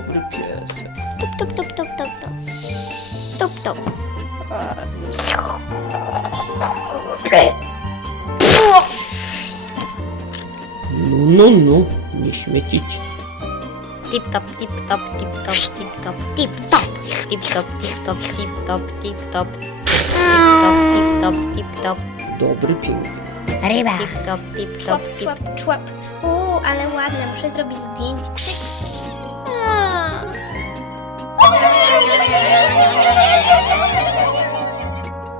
dobry piesek. Top, top, top, top, top, top. Top, top. No, no, no, nie śmiecić. Tip top, tip top, tip top, tip top, tip top, tip top, tip top, tip top, tip top, tip top, tip top, Dobry, piękny. Ryba. tip top, tip top, tip top, Człap, człap. Uuu, ale ładne, muszę zrobić zdjęcie.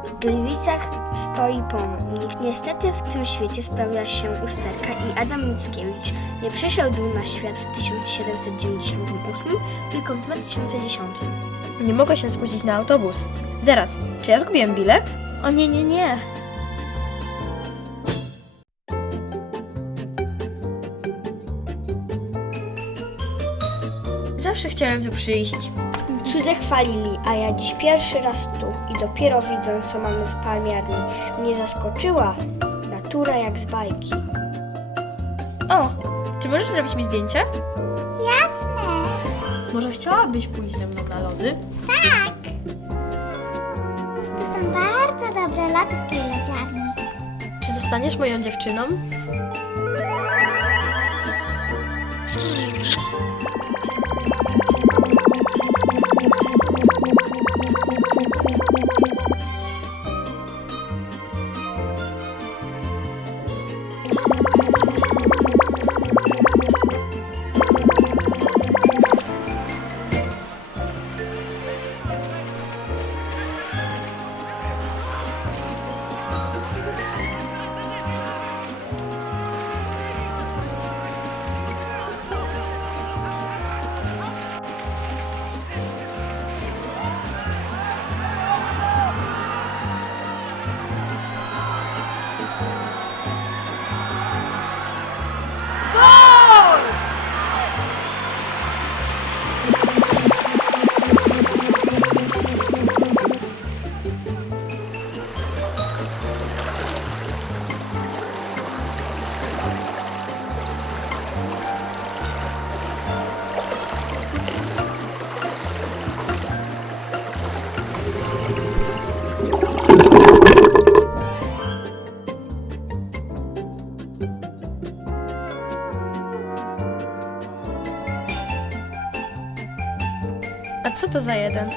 W Gliwicach stoi pomnik. Niestety w tym świecie sprawiła się usterka i Adam Mickiewicz nie przyszedł na świat w 1798, tylko w 2010. Nie mogę się zbudzić na autobus. Zaraz, czy ja zgubiłem bilet? O nie, nie, nie. Zawsze chciałem tu przyjść. Cudze chwalili, a ja dziś pierwszy raz tu i dopiero widzę, co mamy w palmiarni. Mnie zaskoczyła natura jak z bajki. O, czy możesz zrobić mi zdjęcie? Jasne. Może chciałabyś pójść ze mną na lody? To są bardzo dobre loty w tej lodziarni. Czy zostaniesz moją dziewczyną? Co to za jeden?